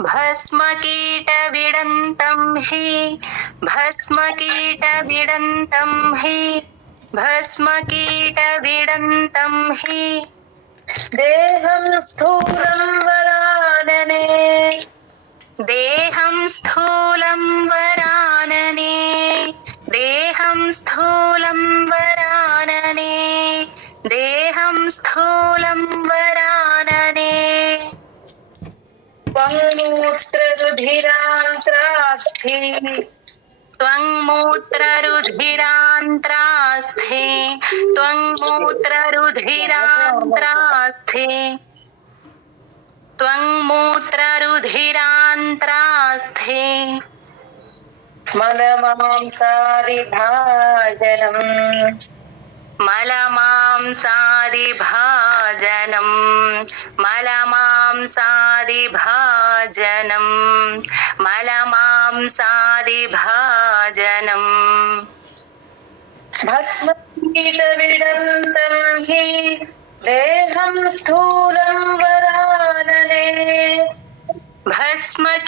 भस्मकीटविडन्तं हि भस्मकीटविडन्तं हि भस्मकीटविडन्तं हि देहं स्थूलं वरानने देहं स्थूलं वरानने देहं स्थूलं वरानने देहं स्थूलं वरानने त्वङ्मूत्ररुधिरान्त्रास्थे त्वङ्मूत्ररुधिरान्त्रास्थे त्वङ्मूत्ररुधिरान्त्रास्थे त्वङ्मूत्ररुधिरान्त्रास्थे मलमांसादिभाजनम् मलमांसादिभाजनम् मलमांसादिभाजनम् मलमांसादिभाजनम् भस्मकीटविडन्तं हि देहं स्थूलं वरानने भस्मकीटविडन्तं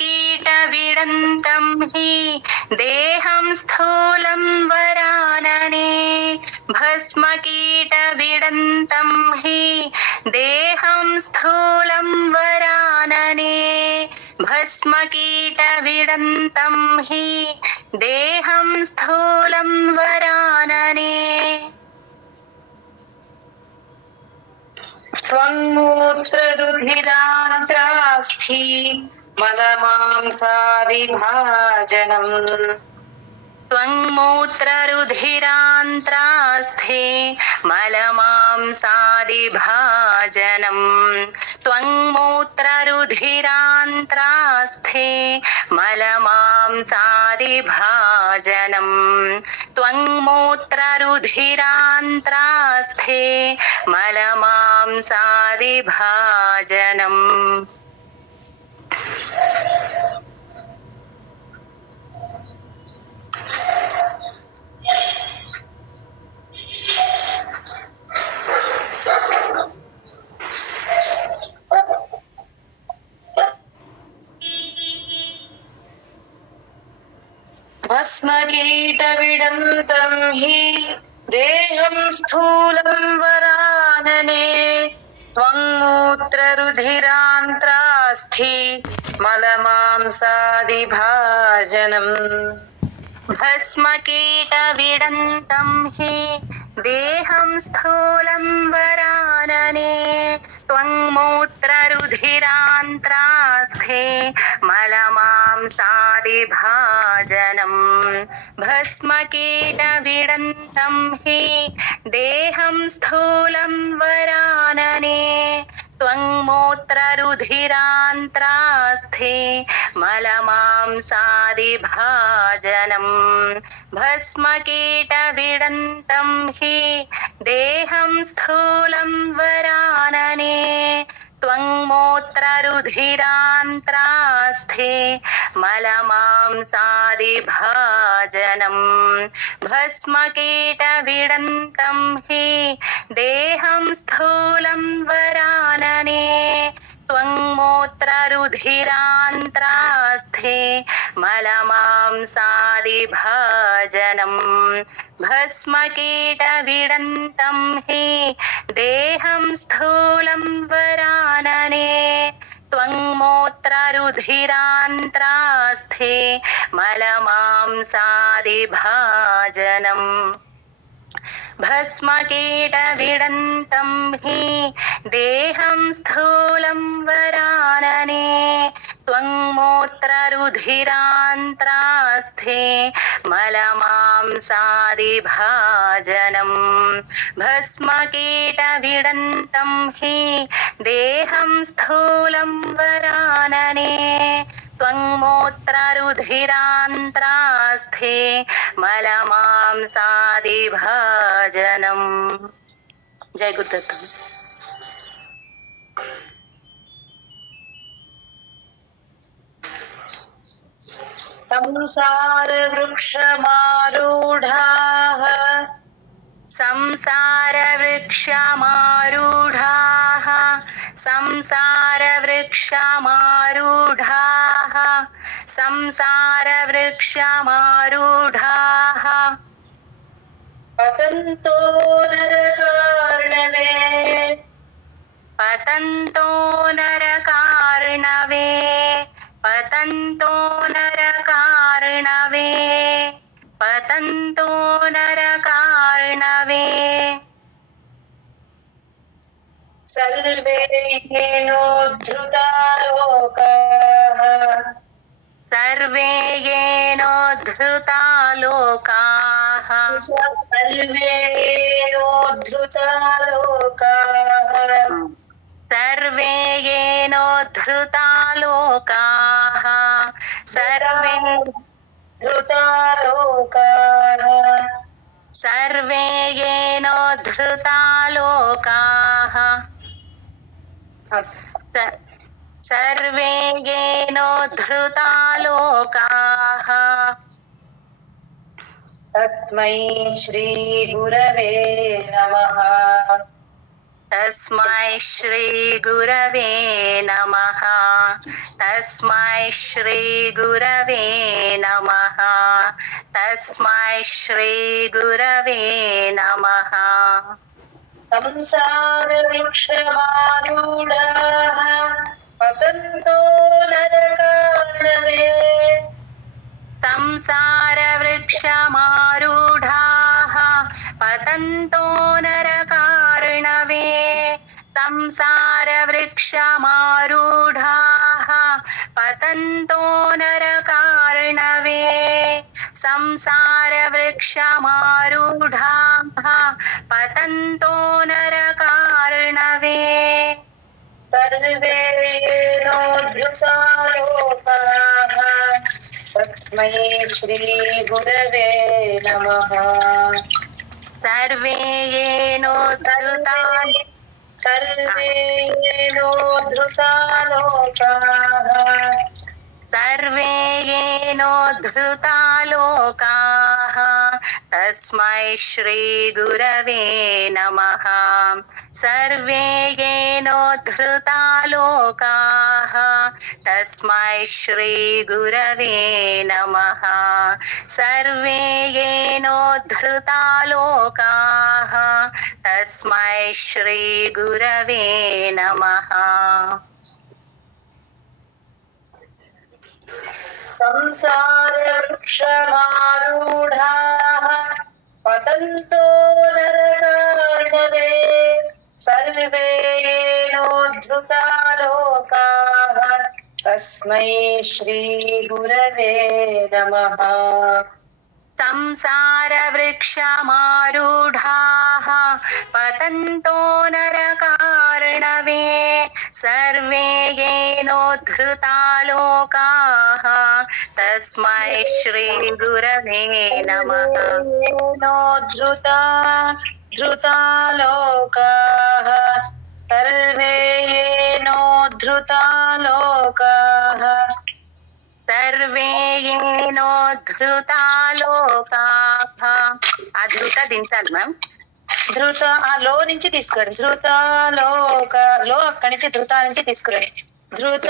हि देहं स्थूलं वरानने भस्मकीटविडन्तं हि देहं स्थूलं वरानने भस्मकीटविडन्तं हि देहं स्थूलं वरानने त्वङ्मूत्ररुधिरान्त्रास्थि मलमांसादिभाजनम् त्वङ्मूत्ररुधिरान्त्रास्थे मलमांसादिभाजनम् त्वङ्मूत्ररुधिरान्त्रास्थे मलमांसादिभाजनम् त्वङ्मूत्ररुधिरान्त्रास्थे मलमांसादिभाजनम् भस्मकीटविडन्तं हि देहं स्थूलं वरानने त्वङ्मूत्ररुधिरान्त्रास्थि मलमांसादिभाजनम् भस्मकीटविडन्तं हि देहं स्थूलं वरानने त्वङ्मूत्ररुधिरान्त्रास्थे मलमांसादिभाजनम् भस्मकीटविडन्तं हि देहं स्थूलं वरानने त्वङ्मूत्ररुधिरान्त्रास्थे मलमांसादिभाजनम् भस्मकीटविडन्तं हि देहं स्थूलं वरानने त्वङ्मूत्ररुधिरान्त्रास्थे मलमांसादिभाजनम् भस्मकीटविडन्तं हि देहं स्थूलं वरानने त्वङ्मूत्ररुधिरान्त्रास्थे मलमांसादिभाजनम् भस्मकीटविडन्तं हि देहं स्थूलं वरानने त्वङ्मूत्ररुधिरान्त्रास्थे मलमांसादिभाजनम् भस्मकीटविडन्तं हि देहं स्थूलं वरानने त्वङ्मूत्ररुधिरान्त्रास्थे मलमांसादिभाजनम् भस्मकीटविडन्तं हि देहं स्थूलं वरानने त्वङ्मूत्ररुधिरान्त्रास्थे मलमांसादिभाजनम्। जय गुरुदत्त। संसारवृक्षमारूढाः संसारवृक्षमारूढाः संसारवृक्षमारूढाः संसारवृक्षमारूढाः पतन्तो नरकार्णवे पतन्तो नरकार्णवे पतन्तो नरकार्णवे पतन्तो नरकार्णवे सर्वे येनोद्धृता लोकाः सर्वे येनोद्धृता लोकाः सर्वे येनोद्धृता लोकाः सर्वे येनोद्धृता लोकाः सर्वे धृता लोकाः सर्वे येनोद्धृता लोकाः सर्वे येनोद्धृता लोकाः तस्मै श्री गुरवे नमः तस्मै श्री गुरवे नमः तस्मै श्री गुरवे नमः तस्मै श्री गुरवे नमः संसारवृक्षमारूढाः पतन्तो नरकार्णवे संसारवृक्षमारूढाः पतन्तो नरकार्णवे संसारवृक्षमारूढाः पतन्तो नरकार्णवे संसारवृक्षमारूढाः पतन्तो नरकार्णवे सर्वे येनोद्धृता लोकाः तस्मै श्री गुरवे नमः सर्वे येनोद्धृता सर्वे येनोद्धृता लोकाः सर्वे येनोद्धृता लोकाः तस्मै श्री गुरवे नमः सर्वे येनोद्धृता लोकाः तस्मै श्री गुरवे नमः सर्वे येनोद्धृता लोकाः तस्मै श्री गुरवे नमः संसारवृक्षमारूढाः पतन्तो नरकार्णवे सर्वे येनोद्धृता लोकाः तस्मै श्री गुरवे नमः संसारवृक्षमारूढाः पतन्तो नरकार्णवे सर्वे येनोद्धृता लोकाः तस्मै श्री गुरवे नमः येनोद्धृता लोकाः सर्वे येनोद्धृता लोकाः सर्वे येनोद्धृता लोकाः ఆ ధృత దించాలి మ్యామ్ ధృత ఆ లో నుంచి తీసుకురండి ధృత లోక లో అక్కడి నుంచి ధృత నుంచి తీసుకురండి ధృత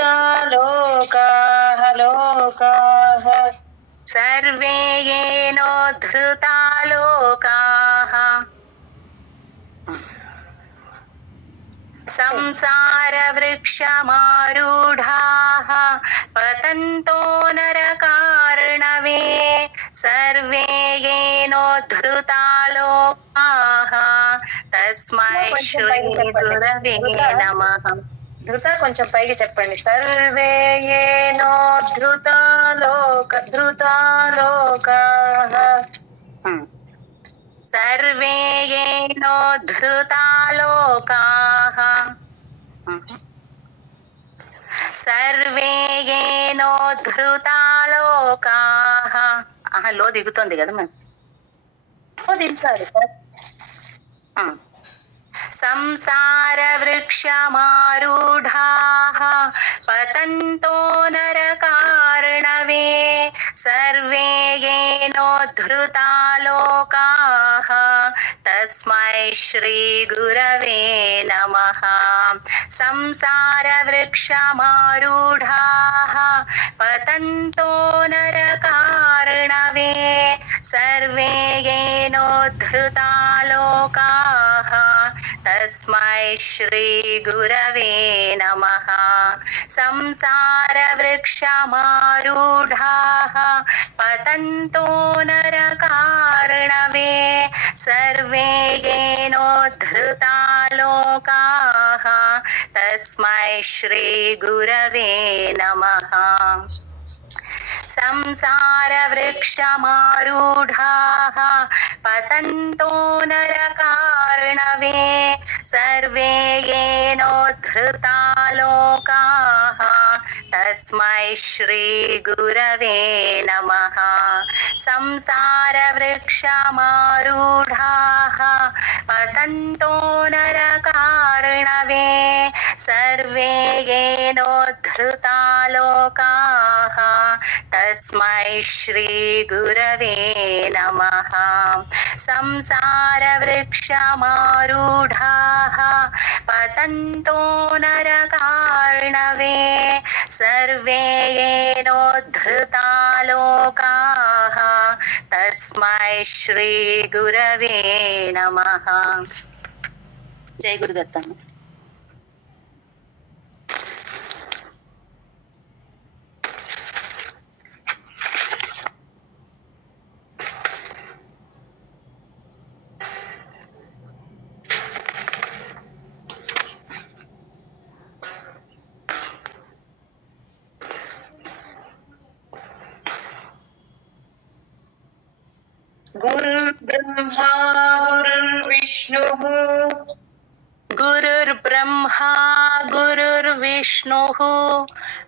లోకాః లోకాః सर्वे येनोद्धृता लोकाः संसारवृक्षमारूढाः पतन्तो नरकार्णवे सर्वे येनोद्धृता लोकाः तस्मै श्री गुरवे नमः ధృత కొంచెం పైకి చెప్పండి సర్వే యేనోద్ధృతా లోకాః सर्वे येनोद्धृता लोकाः सर्वे येनोद्धृता लोकाः లో దిగుతుంది కదా మ్యామ్ దించాలి संसारवृक्षमारूढाः पतन्तो नरकार्णवे सर्वे येनोद्धृता लोकाः तस्मै श्रीगुरवे नमः। संसारवृक्षमारूढाः पतन्तो नरकार्णवे सर्वे येनोद्धृता लोकाः तस्मै श्रीगुरवे नमः। संसारवृक्षमारूढाः पतन्तो नरकार्णवे सर्वे येनोद्धृता लोकाः तस्मै श्रीगुरवे नमः। संसारवृक्षमारूढाः पतन्तो नरकार्णवे सर्वे येनोद्धृता लोकाः तस्मै श्रीगुरवे नमः। संसारवृक्षमारूढाः पतन्तो नरकार्णवे सर्वे येनोद्धृता लोकाः तस्मै श्रीगुरवे नमः। संसारवृक्षमारूढाः पतन्तो नरकार्णवे सर्वे येनोद्धृता लोकाः तस्मै श्रीगुरवे नमः। जय गुरुदत्त। गुरुर्ब्रह्मा गुरुर्विष्णुः गुरुर्ब्रह्मा गुरुर्विष्णुः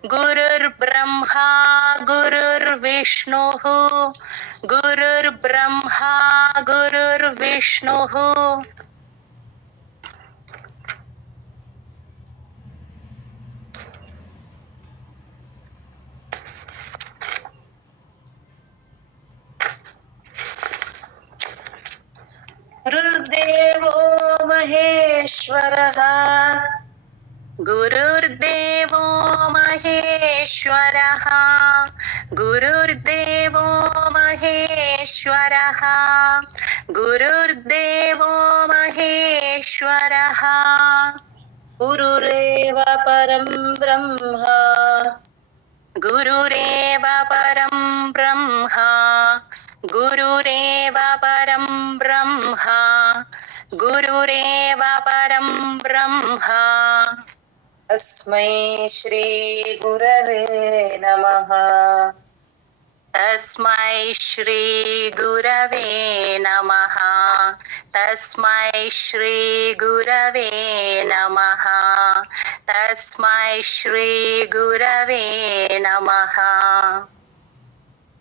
गुरुर्ब्रह्मा गुरुर्विष्णुः गुरुर्ब्रह्मा गुरुर्विष्णुः गुरुर्देवो महेश्वरः गुरुर्देवो महेश्वरः गुरुर्देवो महेश्वरः गुरुर्देवो महेश्वरः गुरुरेव परं ब्रह्मा गुरुरेव परं ब्रह्मा गुरुरेव परं ब्रह्मा गुरुरेव परं ब्रह्मा तस्मै श्री गुरवे नमः। तस्मै श्री गुरवे नमः। तस्मै श्री गुरवे नमः। तस्मै श्री गुरवे नमः।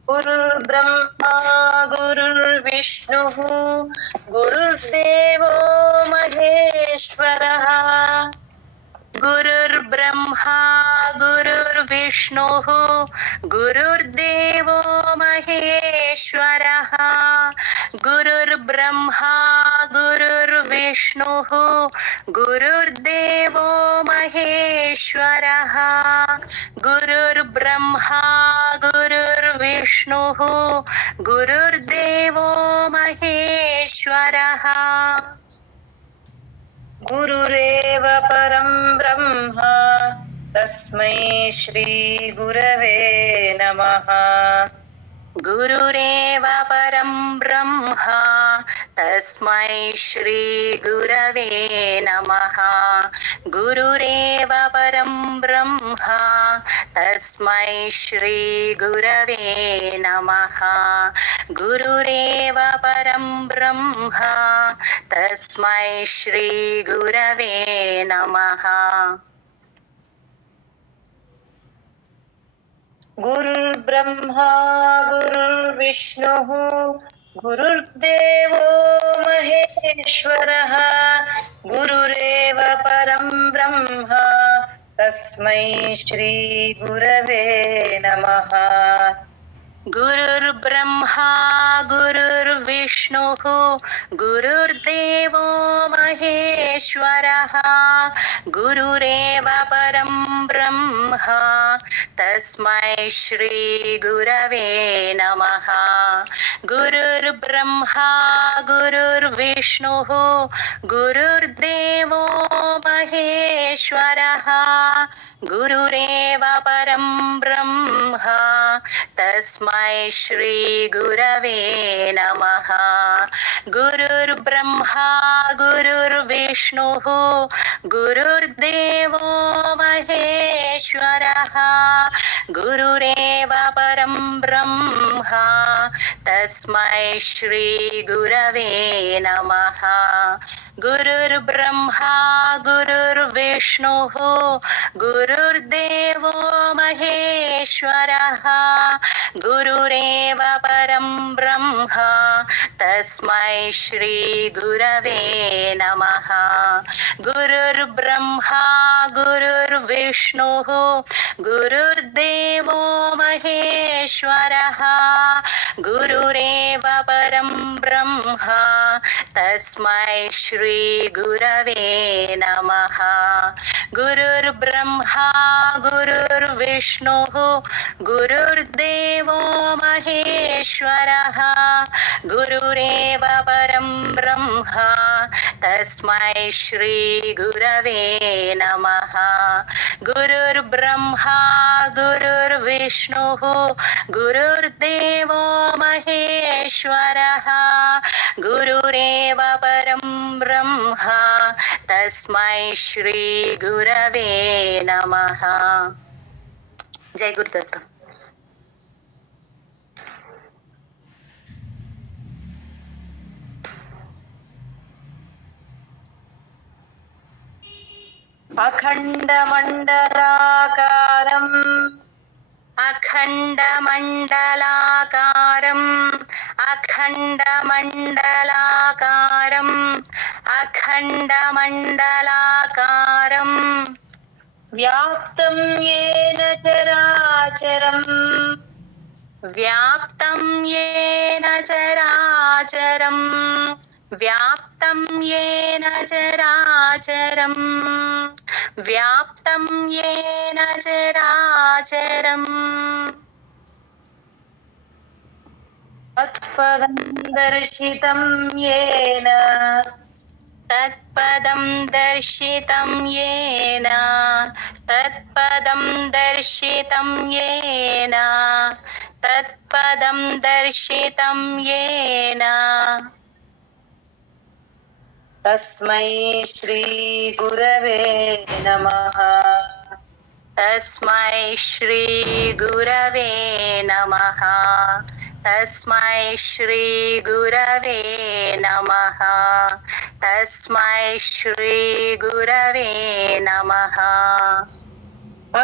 गुरुर्ब्रह्मा गुरुर्विष्णुः गुरुर्देवो महेश्वरः गुरुर्ब्रह्मा गुरुर्विष्णुः गुरुर्देवो महेश्वरः गुरुर्ब्रह्मा गुरुर्विष्णुः गुरुर्देवो महेश्वरः गुरुर्ब्रह्मा गुरुर्विष्णुः गुरुर्देवो महेश्वरः गुरुरेव परं ब्रह्मा तस्मै श्री गुरवे नमः। गुरुरेव परं ब्रह्मा तस्मै श्री गुरवे नमः। गुरुरेव परं ब्रह्मा तस्मै श्री गुरवे नमः। गुरुरेव परं ब्रह्मा तस्मै श्री गुरवे नमः। गुरुर्ब्रह्मा गुरुर्विष्णुः गुरुर्देवो महेश्वरः गुरुरेव परं ब्रह्मा तस्मै श्री गुरवे नमः। गुरुर्ब्रह्मा गुरुर्विष्णुः गुरुर्देवो महेश्वरः गुरुरेव परं ब्रह्म तस्मै श्री गुरवे नमः। गुरुर्ब्रह्मा गुरुर्विष्णुः गुरुर्देवो महेश्वरः गुरुरेव परं ब्रह्म तस्मै श्री गुरवे नमः। गुरुर्ब्रह्मा गुरुर्विष्णुः गुरुर्देवो महेश्वरः गुरुरेव परं ब्रह्म तस्मै श्री गुरवे नमः। गुरुर्ब्रह्मा गुरुर्विष्णुः गुरुर्देवो महेश्वरः गुरुरेव परं ब्रह्म तस्मै श्री गुरवे नमः। गुरुर्ब्रह्मा गुरुर्विष्णुः गुरुर्देवो महेश्वरः गुरुरेव परं ब्रह्म तस्मै श्री गुरवे नमः। गुरुर्ब्रह्मा गुरुर्विष्णुः गुरुर्देवो महेश्वरः गुरुरेव परं ब्रह्म तस्मै श्री गुरवे नमः। गुरुर्ब्रह्मा गुरुर्विष्णुः गुरुर्देवो महेश्वरः गुरुरेव परं ब्रह्म तस्मै श्री गुरवे नमः। जय गुरुदत्त। अखण्डमण्डलाकारम् अखण्डमण्डलाकारम् अखण्डमण्डलाकारम् अखण्डमण्डलाकारम् व्याप्तं येन चराचरम् व्याप्तं येन चराचरम् व्याप्तं येन चराचरम् व्याप्तं येन चराचरम् तत्पदं दर्शितं येन तत्पदं दर्शितं येन तत्पदं दर्शितं येन तत्पदं दर्शितं येन तस्मै श्री गुरवे नमः। तस्मै श्री गुरवे नमः। तस्मै श्री गुरवे नमः। तस्मै श्री गुरवे नमः।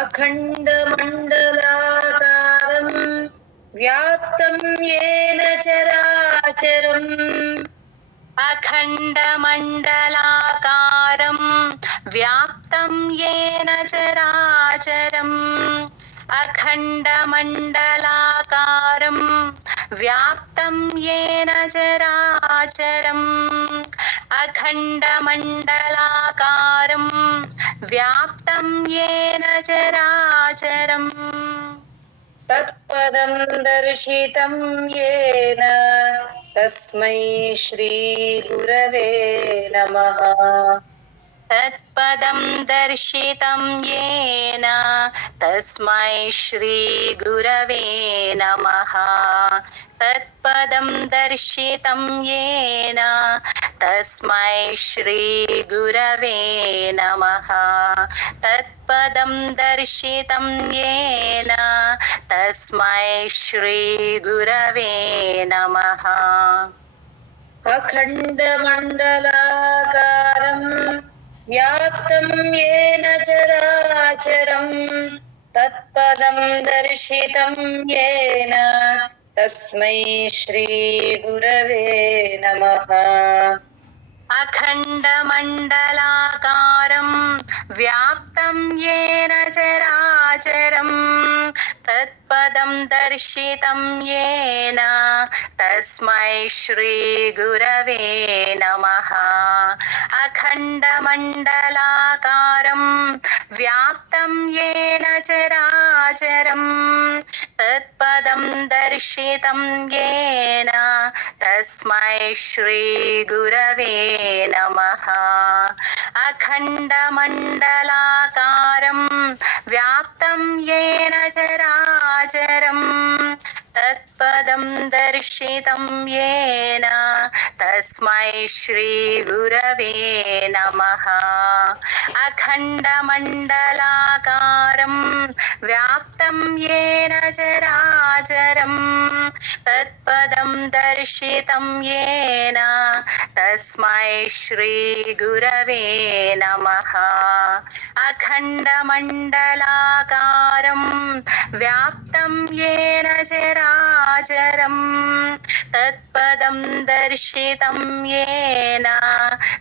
अखण्डमण्डलाकारम् व्याप्तं येन चराचरम् अखण्डमण्डलाकारं व्याप्तं येन चराचरम् अखण्डमण्डलाकारं व्याप्तं येन चराचरम् अखण्डमण्डलाकारं व्याप्तं येन चराचरम् तत्पदं दर्शितं येन तस्मै श्री गुरवे नमः। तत्पदं दर्शितं येन तस्मै श्री गुरवे नमः। तत्पदं दर्शितं येन तस्मै श्री गुरवे नमः। तत्पदं दर्शितं येन तस्मै श्री गुरवे नमः। अखण्डमण्डलाकारम् व्याप्तं येन चराचरम् तत्पदं दर्शितं येन तस्मै श्री गुरवे नमः। अखण्डमण्डलाकारं व्याप्तं येन चराचरं तत्पदं दर्शितं येन तस्मै श्रीगुरवे नमः। अखण्डमण्डलाकारं व्याप्तं येन चराचरं तत्पदं दर्शितं येन तस्मै श्रीगुरवे नमः। अखण्डमण्डलाकारं व्याप्तं येन चराचरं तत्पदं दर्शितं येन तस्मै श्रीगुरवे नमः। अखण्डमण्डलाकारं व्याप्तं येन चराचरं तत्पदं दर्शितं येन तस्मै श्रीगुरवे नमः। अखण्डमण्डलाकारं व्याप्तं येन चराचरं तत्पदं दर्शितं येन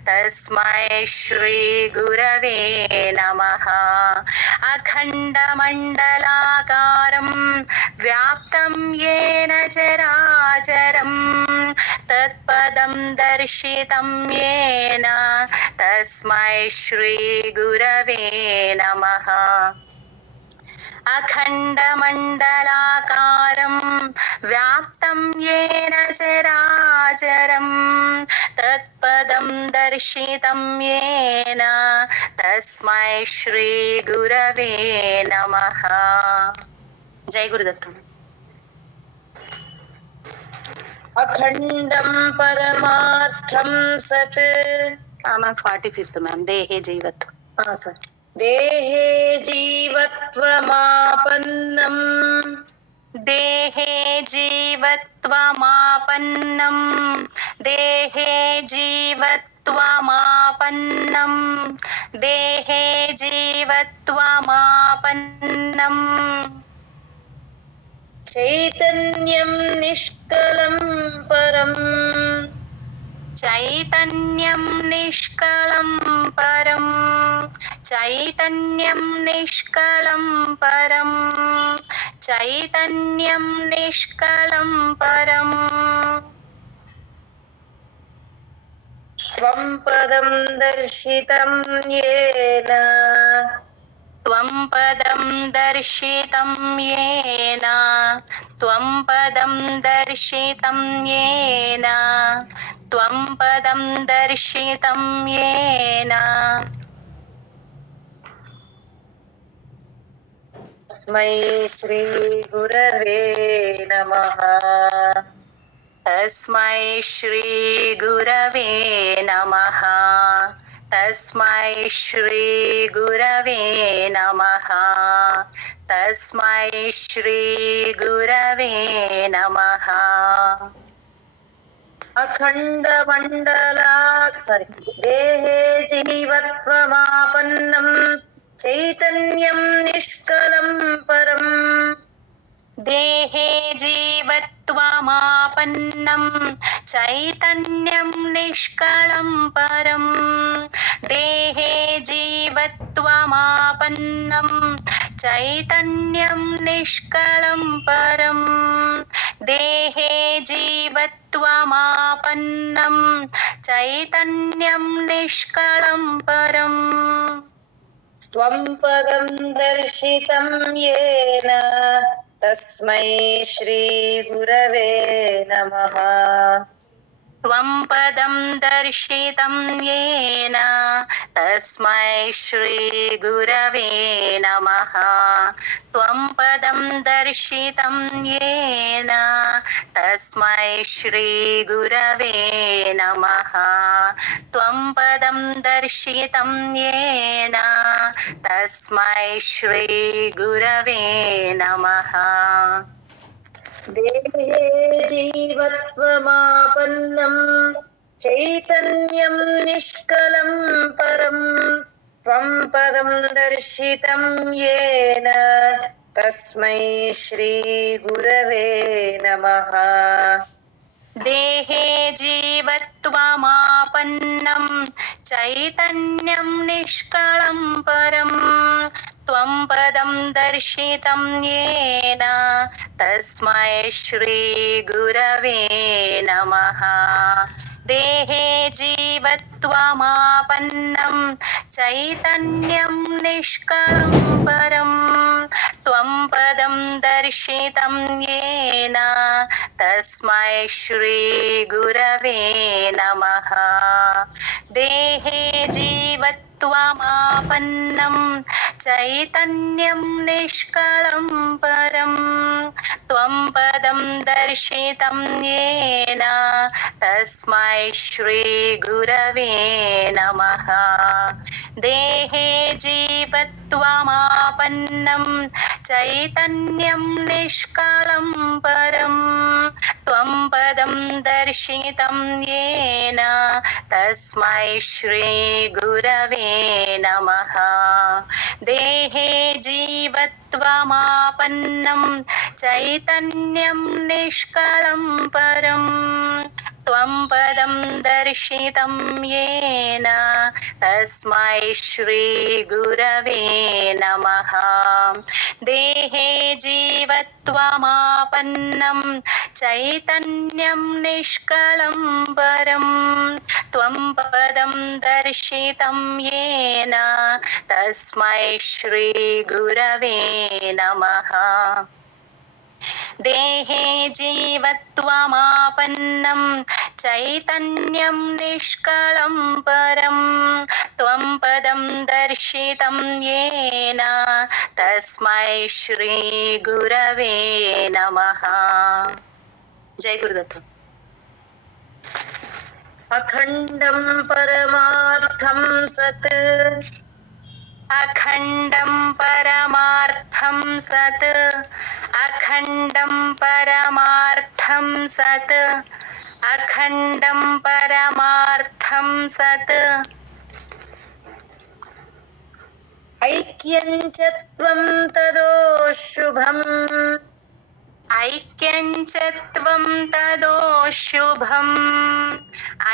तस्मै श्रीगुरवे नमः। अखण्डमण्डलाकारं व्याप्तं येन चराचरं तत्पदं दर्शितं येन तस्मै श्रीगुरवे नमः। अखण्डमण्डलाकारं व्याप्तं येन चराचरं तत्पदं दर्शितं येन तस्मै श्रीगुरवे नमः। जय गुरुदत्त। अखण्डं परमार्थं सत्। मैम 45th मैम देहे जीवत्व। हाँ सर। देहे जीवत्वमापन्नं देहे जीवत्वमापन्नं देहे जीवत्वमापन्नं देहे जीवत्वमापन्नं चैतन्यं निष्कलं परम् चैतन्यं निष्कलं परं चैतन्यं निष्कलं परं चैतन्यं निष्कलं परं त्वं पदं दर्शितं येन त्वं पदं दर्शितं येन त्वं पदं दर्शितं येन त्वं पदं दर्शितं येन तस्मै श्रीगुरवे नमः। तस्मै श्रीगुरवे नमः। तस्मै श्रीगुरवे नमः। तस्मै श्रीगुरवे नमः। देहे जीवत्वमापन्नं चैतन्यं निष्कलं परम् देहे जीवत्वमापन्नं चैतन्यं निष्कलं परं देहे जीवत्वमापन्नं चैतन्यं निष्कलं परं देहे जीवत्वमापन्नं चैतन्यं निष्कलं परम् त्वं पदं दर्शितं येन तस्मै श्रीगुरवे नमः। त्वं पदं दर्शितं येन तस्मै श्रीगुरवे नमः। त्वं पदं दर्शितं येन तस्मै श्रीगुरवे नमः। त्वं पदं दर्शितं येन तस्मै श्रीगुरवे नमः। देहे जीवत्वमापन्नं चैतन्यं निष्कलं परं त्वं पदं दर्शितं येन तस्मै श्रीगुरवे नमः। देहे जीवत्वमापन्नं चैतन्यं निष्कलं परं त्वं पदं दर्शितं येन तस्मै श्रीगुरवे नमः। देहे जीवत्वमापन्नं चैतन्यं निष्कलं परं त्वं पदं दर्शितं येन तस्मै श्रीगुरवे नमः। देहे जीवत्वमापन्नं चैतन्यं निष्कलं परं त्वं पदं दर्शितं येन तस्मै श्रीगुरवे नमः। देहे जीवत्वमापन्नं चैतन्यं निष्कलं परं त्वं पदं दर्शितं येन तस्मै श्रीगुरवे नमः। देहे जीवत्वमापन्नं चैतन्यं निष्कलं परं त्वं पदं दर्शितं येन तस्मै श्रीगुरवे नमः। देहे जीवत्वमापन्नं चैतन्यं निष्कलं परं त्वं पदं दर्शितं येन तस्मै श्रीगुरवे नमः। देहे जीवत्वमापन्नं चैतन्यं निष्कलं परं त्वं पदं दर्शितं येन तस्मै श्रीगुरवे नमः। जय गुरुदत्त। अखण्डं परमार्थं सत् अखण्डं परमार्थं सत् अखण्डं परमार्थं सत् अखण्डं परमार्थं सत् ऐक्यं च त्वं तदोशुभम् ऐक्यं च त्वं तदोशुभम्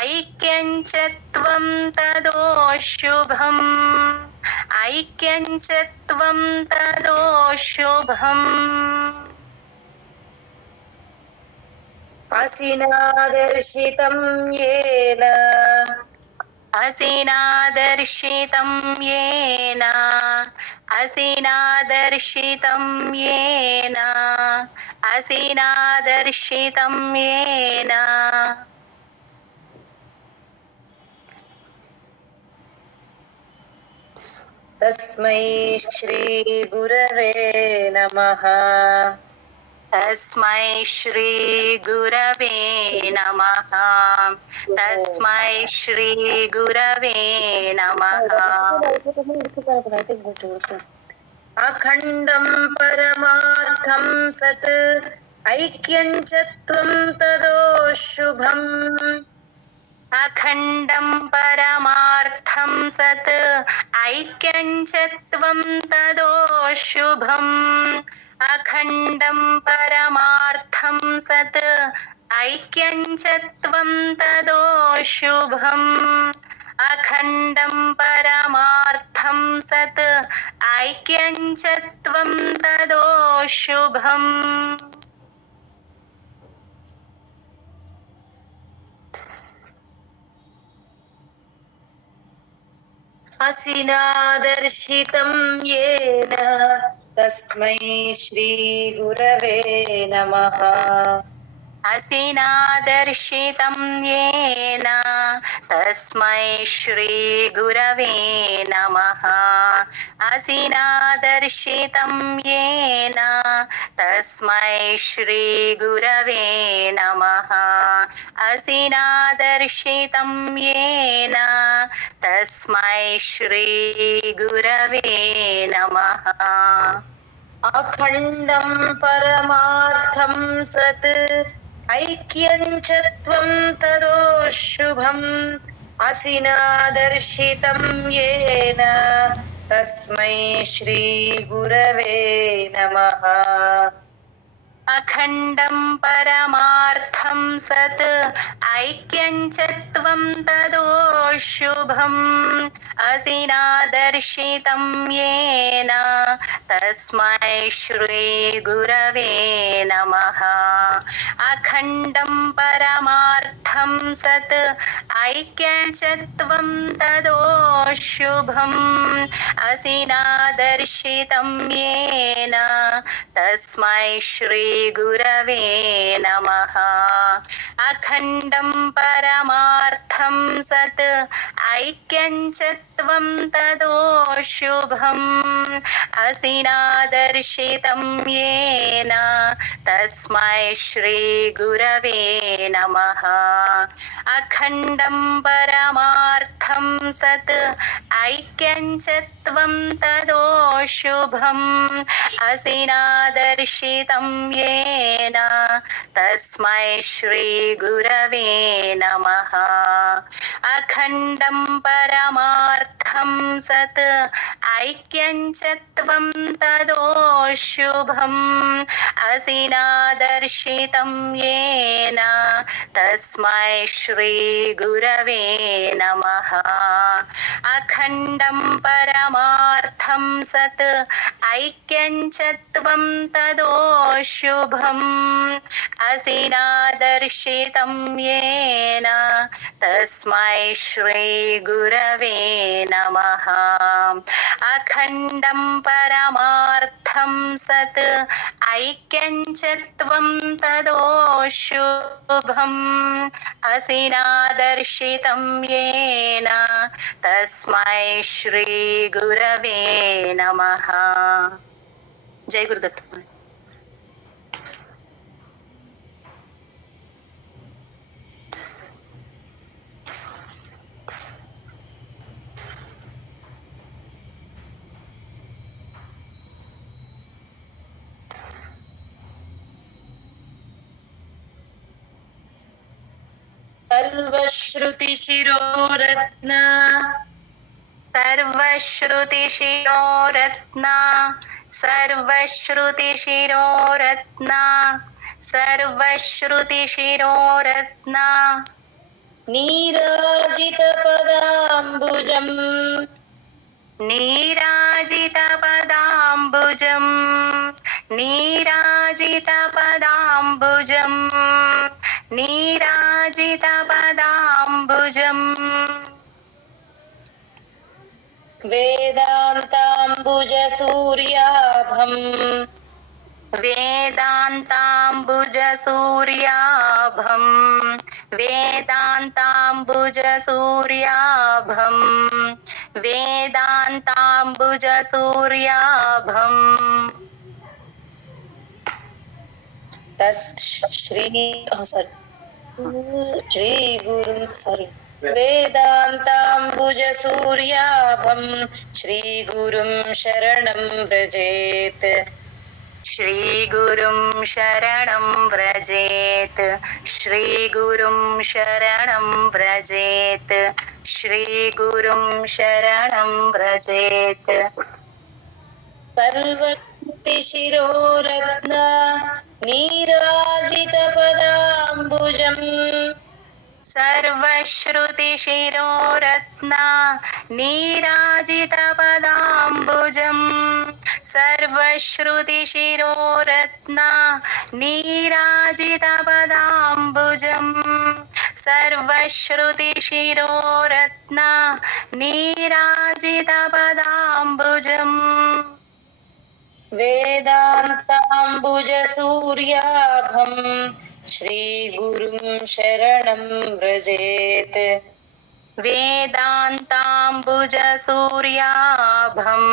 ऐक्यं च त्वं तदोशुभम् ऐक्यं च त्वं तदोशुभम् असिनादर्शितं येन असिनादर्शितं येन असिनादर्शितं येन असिनादर्शितं येन तस्मै श्रीगुरवे नमः। तस्मै श्रीगुरवे नमः। तस्मै श्रीगुरवे नमः। अखण्डं परमार्थं सत् ऐक्यं च त्वं तदोशुभम् अखण्डं परमार्थं सत् ऐक्यं च त्वं तदोशुभम् अखण्डं परमार्थं सत् ऐक्यं च त्वं तदोशुभम् अखण्डं परमार्थं सत् ऐक्यं च त्वं तदोशुभम् असिनादर्शितं येन तस्मै श्रीगुरवे नमः। असिनादर्शितं येन तस्मै श्रीगुरवे नमः। असिनादर्शितं येन तस्मै श्रीगुरवे नमः। असिनादर्शितं येन तस्मै श्रीगुरवे नमः। अखण्डं परमार्थं सत् ऐक्यं च त्वं तदोशुभम् असिनादर्शितं येन तस्मै श्रीगुरवे नमः। अखण्डं परमार्थं सत् ऐक्यं च त्वं तदोशुभम् असिनादर्शितं येन तस्मै श्रीगुरवे नमः। अखण्डं परमार्थं सत् ऐक्यं च त्वं तदोशुभम् असिनादर्शितं येन तस्मै श्रीगुरवे नमः। अखण्डं परमार्थं सत् ऐक्यं च त्वं तदोशुभम् असिनादर्शितं येन तस्मै श्रीगुरवे नमः। अखण्डं परमार्थं सत् ऐक्यं च त्वं तदोशुभम् असिनादर्शितं येन तस्मै श्रीगुरवे नमः। अखण्डं परमार्थं सत् ऐक्यं च त्वं तदोशुभम् असिनादर्शितं येन तस्मै श्रीगुरवे नमः। अखण्डं परमार्थं सत् ऐक्यं च त्वं तदोशुभम् असिनादर्शितं येन तस्मै श्रीगुरवे नमः। अखण्डं परमार्थं सत् ऐक्यं च त्वं तदोशुभम् असिनादर्शितं येन तस्मै श्रीगुरवे नमः। जय गुरुदत्त। सर्वश्रुतिशिरोरत्न सर्वश्रुतिशिरोरत्न सर्वश्रुतिशिरोरत्न सर्वश्रुतिशिरोरत्न नीराजितपदाम्बुजम् नीराजितपदाम्बुजम् नीराजितपदाम्बुजम् नीराजितपदाम्बुजम् वेदान्ताम्बुजसूर्याभम् वेदान्ताम्बुजसूर्याभम् वेदान्ताम्बुजसूर्याभम् वेदान्ताम्बुजसूर्याभम् वेदान्ताम्बुजसूर्याभम् श्रीगुरुं शरणं व्रजेत् श्रीगुरुं शरणं व्रजेत् श्रीगुरुं शरणं व्रजेत् श्रीगुरुं शरणं व्रजेत् सर्वश्रुतिशिरोरत्न नीराजितपदाम्बुजम् सर्वश्रुतिशिरोरत्न नीराजितपदाम्बुजम् सर्वश्रुतिशिरोरत्न नीराजितपदाम्बुजम् सर्वश्रुतिशिरोरत्न नीराजितपदाम्बुजम् वेदान्ताम्बुजसूर्याभम् श्रीगुरुं शरणं व्रजेत् वेदान्ताम्बुजसूर्याभम्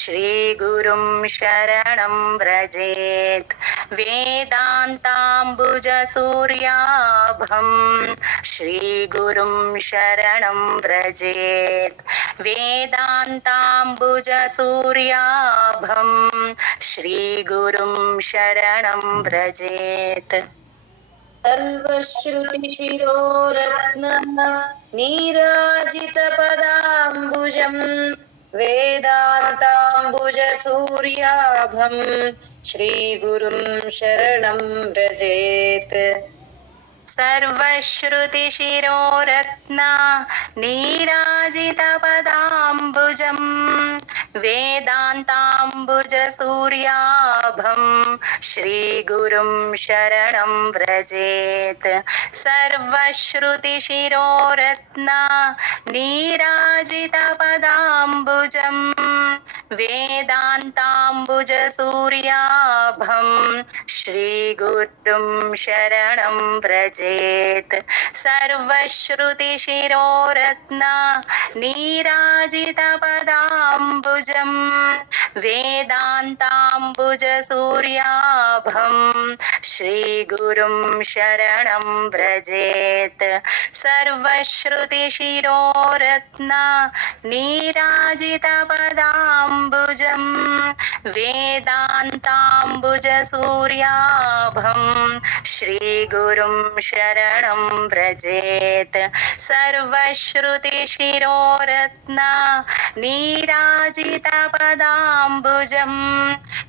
श्रीगुरुं शरणं व्रजेत् वेदान्ताम्बुजसूर्याभम् श्रीगुरुं शरणं व्रजेत् वेदान्ताम्बुजसूर्याभम् श्रीगुरुं शरणं व्रजेत् सर्वश्रुतिशिरोरत्न नीराजितपदाम्बुजम् वेदान्ताम्बुजसूर्याभं श्रीगुरुं शरणं व्रजेत् सर्वश्रुतिशिरोरत्ना नीराजितपदाम्बुजं वेदान्ताम्बुजसूर्याभं श्रीगुरुं शरणं व्रजेत् सर्वश्रुतिशिरोरत्ना नीराजितपदाम्बुजं वेदान्ताम्बुजसूर्याभं श्रीगुरुं शरणं व्रजेत् सर्वश्रुतिशिरोरत्ना नीराजितपदाम्बुजं वेदान्ताम्बुजसूर्याभं श्रीगुरुं शरणं व्रजेत् सर्वश्रुतिशिरोरत्ना नीराजितपदाम्बुजं वेदान्ताम्बुजसूर्याभं श्रीगुरुं शरणं व्रजेत् सर्वश्रुतिशिरोरत्ना नीराजितपदाम्बुजं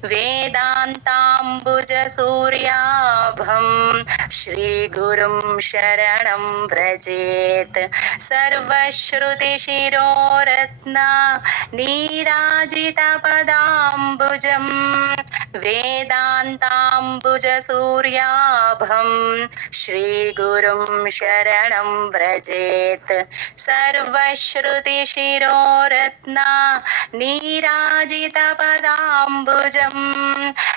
वेदान्ताम्बुजसूर्याभं श्रीगुरुं शरणं व्रजेत् सर्वश्रुतिशिरोरत्ना नीराजितपदाम्बुजं वेदान्ताम्बुजसूर्याभं श्रीगुरुं शरणं व्रजेत् सर्वश्रुतिशिरोरत्ना नीराजितपदाम्बुजं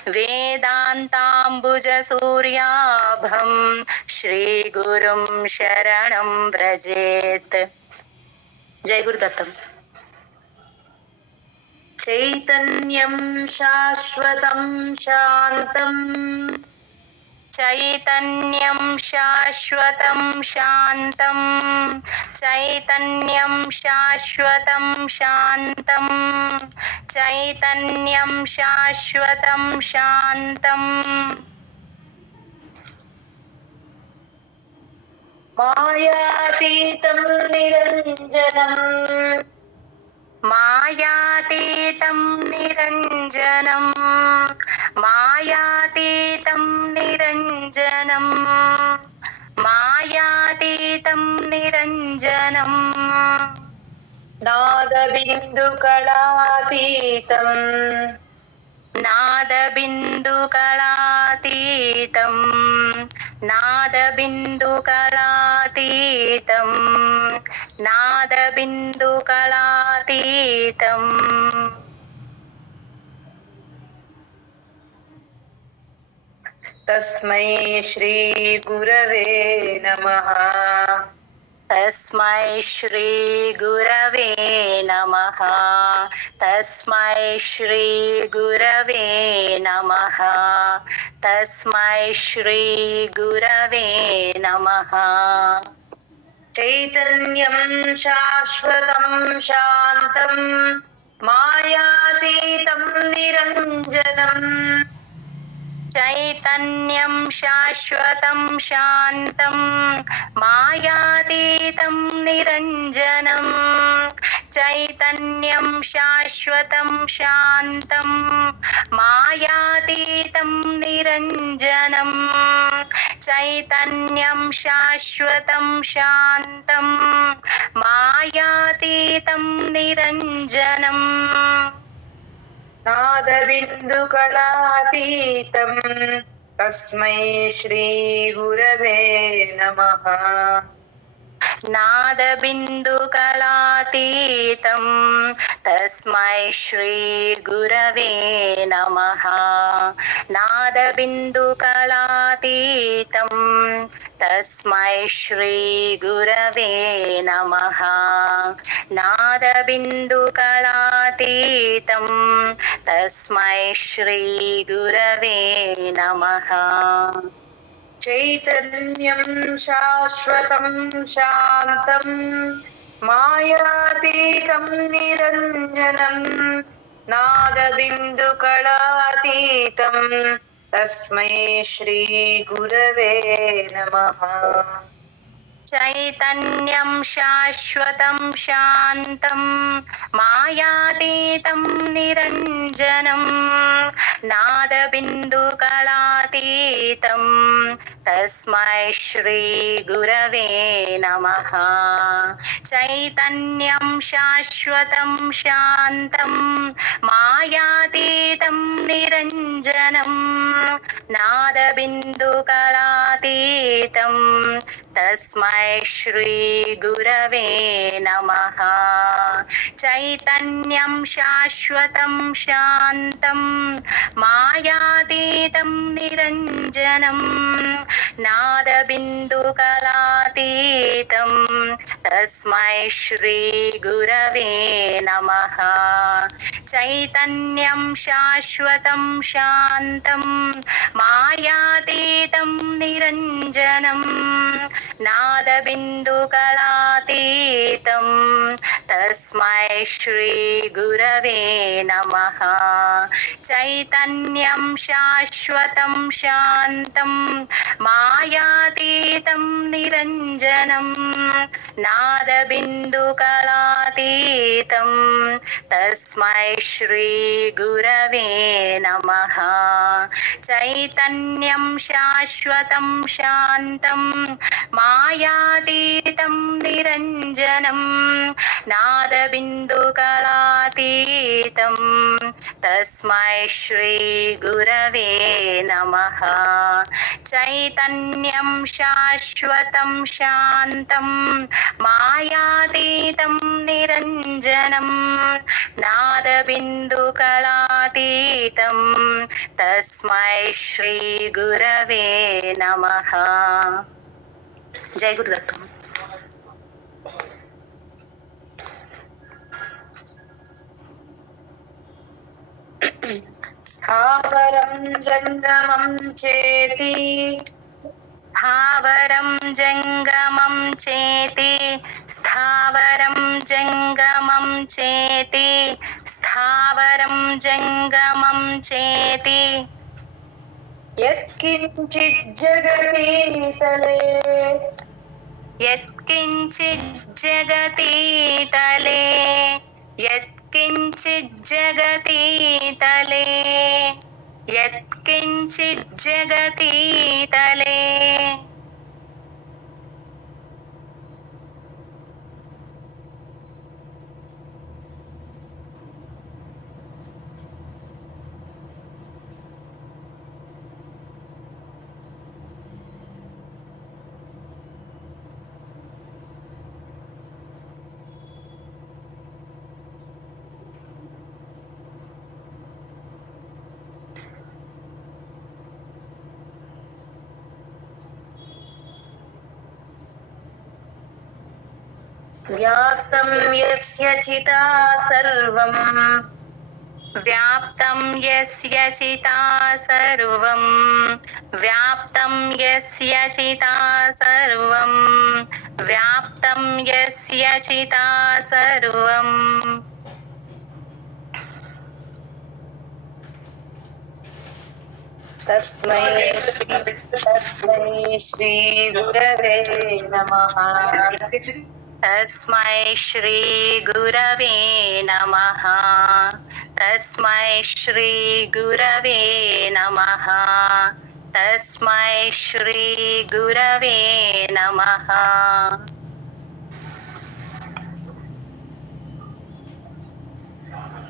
वेदान्ताम्बुजसूर्याभं श्रीगुरुं शरणं व्रजेत्। जय गुरुदत्तम्। चैतन्यं शाश्वतं शान्तं चैतन्यं शाश्वतं शान्तं चैतन्यं शाश्वतं शान्तं चैतन्यं शाश्वतं शान्तं मायातीतं निरञ्जनम् मायातीतं निरञ्जनं मायातीतं निरञ्जनं मायातीतं निरञ्जनं नादबिन्दुकलातीतं नादबिन्दुकलातीतं नादबिन्दुकलातीतं नादबिन्दुकलातीतं तस्मै श्री गुरवे नमः। तस्मै श्री गुरवे नमः। तस्मै श्री गुरवे नमः। तस्मै श्री गुरवे नमः। चैतन्यं शाश्वतं शान्तं मायातीतं निरञ्जनम् चैतन्यं शाश्वतं शान्तं मायातीतं निरञ्जनं चैतन्यं शाश्वतं शान्तं मायातीतं निरञ्जनं चैतन्यं शाश्वतं शान्तं मायातीतं निरञ्जनं नादबिन्दुकलातीतं तस्मै श्री गुरवे नमः। नादबिन्दुकलातीतं तस्मै श्री गुरवे नमः। नादबिन्दुकलातीतं तस्मै श्री गुरवे नमः। नादबिन्दुकलातीतं तस्मै श्री गुरवे नमः। चैतन्यं शाश्वतं शान्तं मायातीतं निरञ्जनं नादबिन्दुकलातीतं तस्मै श्री गुरवे नमः। चैतन्यं शाश्वतं शान्तं मायातीतं निरञ्जनं नादबिन्दुकलातीतं तस्मै श्रीगुरवे नमः। चैतन्यं शाश्वतं शान्तं मायातीतं निरञ्जनं नादबिन्दुकलातीतं तस्मै श्रीगुरवे नमः। चैतन्यं शाश्वतं शान्तं मायातीतं निरञ्जनं नादबिन्दुकलातीतं तस्मै श्रीगुरवे नमः। चैतन्यं शाश्वतं शान्तं मायातीतं निरञ्जनं नादबिन्दुकलातीतं तस्मै श्रीगुरवे नमः। चैतन्यं शाश्वतं शान्तं मायातीतं निरञ्जनं नादबिन्दुकलातीतं तस्मै श्रीगुरवे नमः। चैतन्यं शाश्वतं शान्तं मायातीतं निरञ्जनं नादबिन्दुकलातीतं तस्मै श्रीगुरवे नमः। चैतन्यं शाश्वतं शान्तं मायातीतं निरञ्जनं नादबिन्दुकलातीतं तस्मै श्रीगुरवे नमः। जय गुरुदत्त। स्थावरं जङ्गमं चेति स्थावरं जङ्गमं चेति स्थावरं जङ्गमं चेति स्थावरं जङ्गमं चेति यत्किञ्चित् जगतीतले यत्किञ्चित् जगतीतले यत्किञ्चित् जगतीतले यत्किञ्चित् जगतीतले व्याप्तं यस्य चिता सर्वं व्याप्तं यस्य चिता सर्वं व्याप्तं यस्य चिता सर्वं व्याप्तं यस्य चिता सर्वं तस्मै श्रीगुरवे नमः। तस्मै श्रीगुरवे नमः। तस्मै श्रीगुरवे नमः। तस्मै श्रीगुरवे नमः।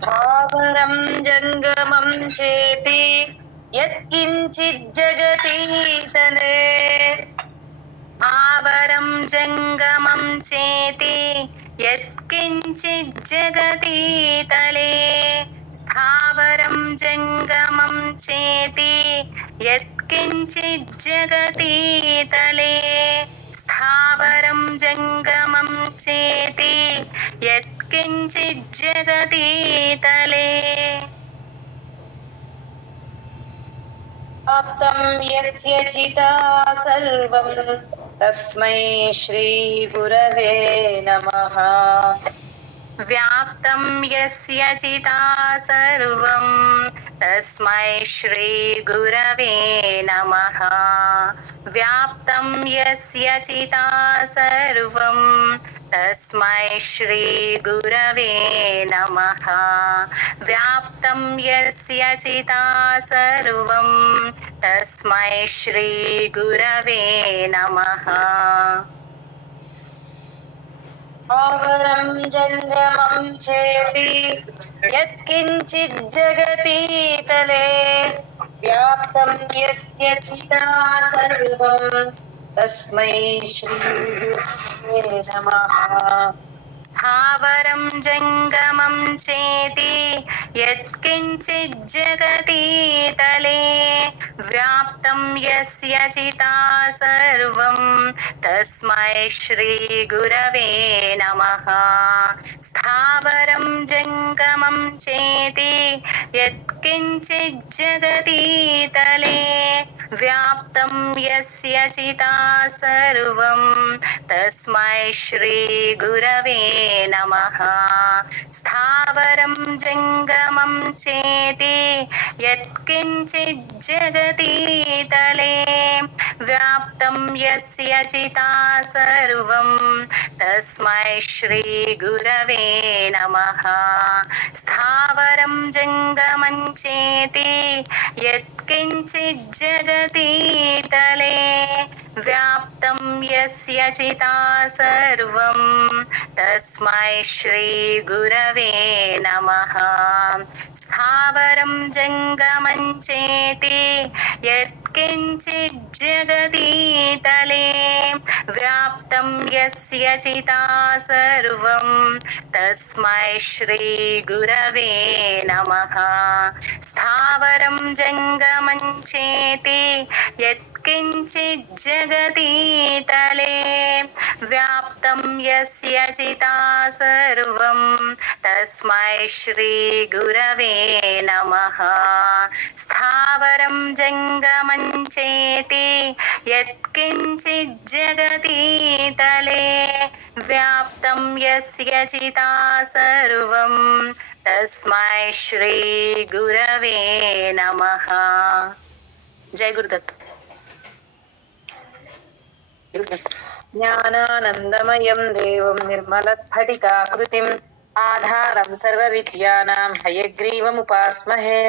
स्थावरं जङ्गमं चेति यत्किञ्चित् जगतीतले आवरं जङ्गमं चेति यत्किञ्चित् जगतीतले स्थावरं जङ्गमं चेति यत्किञ्चित् जगतीतले स्थावरं जङ्गमं चेति यत्किञ्चित् जगतीतले व्याप्तं यस्य चिता सर्वं तस्मै श्रीगुरवे नमः। व्याप्तं यस्य चिता सर्वं तस्मै श्रीगुरवे नमः व्याप्तं यस्य चिता सर्वं तस्मै श्रीगुरवे नमः व्याप्तं यस्य चिता सर्वं तस्मै श्रीगुरवे नमः स्थावरं जङ्गमं चेति यत्किञ्चित् जगतीतले व्याप्तं यस्य चिता सर्वं तस्मै श्रीगुरवे नमः स्थावरं जङ्गमं चेति यत्किञ्चित् जगतीतले व्याप्तं यस्य चिता सर्वं तस्मै श्रीगुरवे नमः स्थावरं जङ्गमं चेति यत्किञ्चित् जगतीतले व्याप्तं यस्य चिता सर्वं तस्मै श्रीगुरवे नमः स्थावरं जङ्गमं चेति यत्किञ्चित् जगतीतले व्याप्तं यस्य चिता सर्वं तस्मै श्रीगुरवे नमः स्थावरं जङ्गमं चेति यत्किञ्चित् जगतीतले व्याप्तं यस्य चिता सर्वं तस्मै श्रीगुरवे नमः स्थावरं जङ्गमं चेति यत्किञ्चित् जगतीतले व्याप्तं यस्य चिता सर्वं तस्मै श्रीगुरवे नमः स्थावरं जङ्गमं चेति यत्किञ्चित् जगतीतले व्याप्तं यस्य चिता सर्वं तस्मै श्रीगुरवे नमः स्थावरं जङ्गमं चेति यत्किञ्चित् जगतीतले व्याप्तं यस्य चिता सर्वं तस्मै श्रीगुरवे नमः जय गुरुदत्त ज्ञानानन्दमयं देवं निर्मलस्फटिकाकृतिम् आधारं सर्वविद्यानां हयग्रीवमुपास्महे।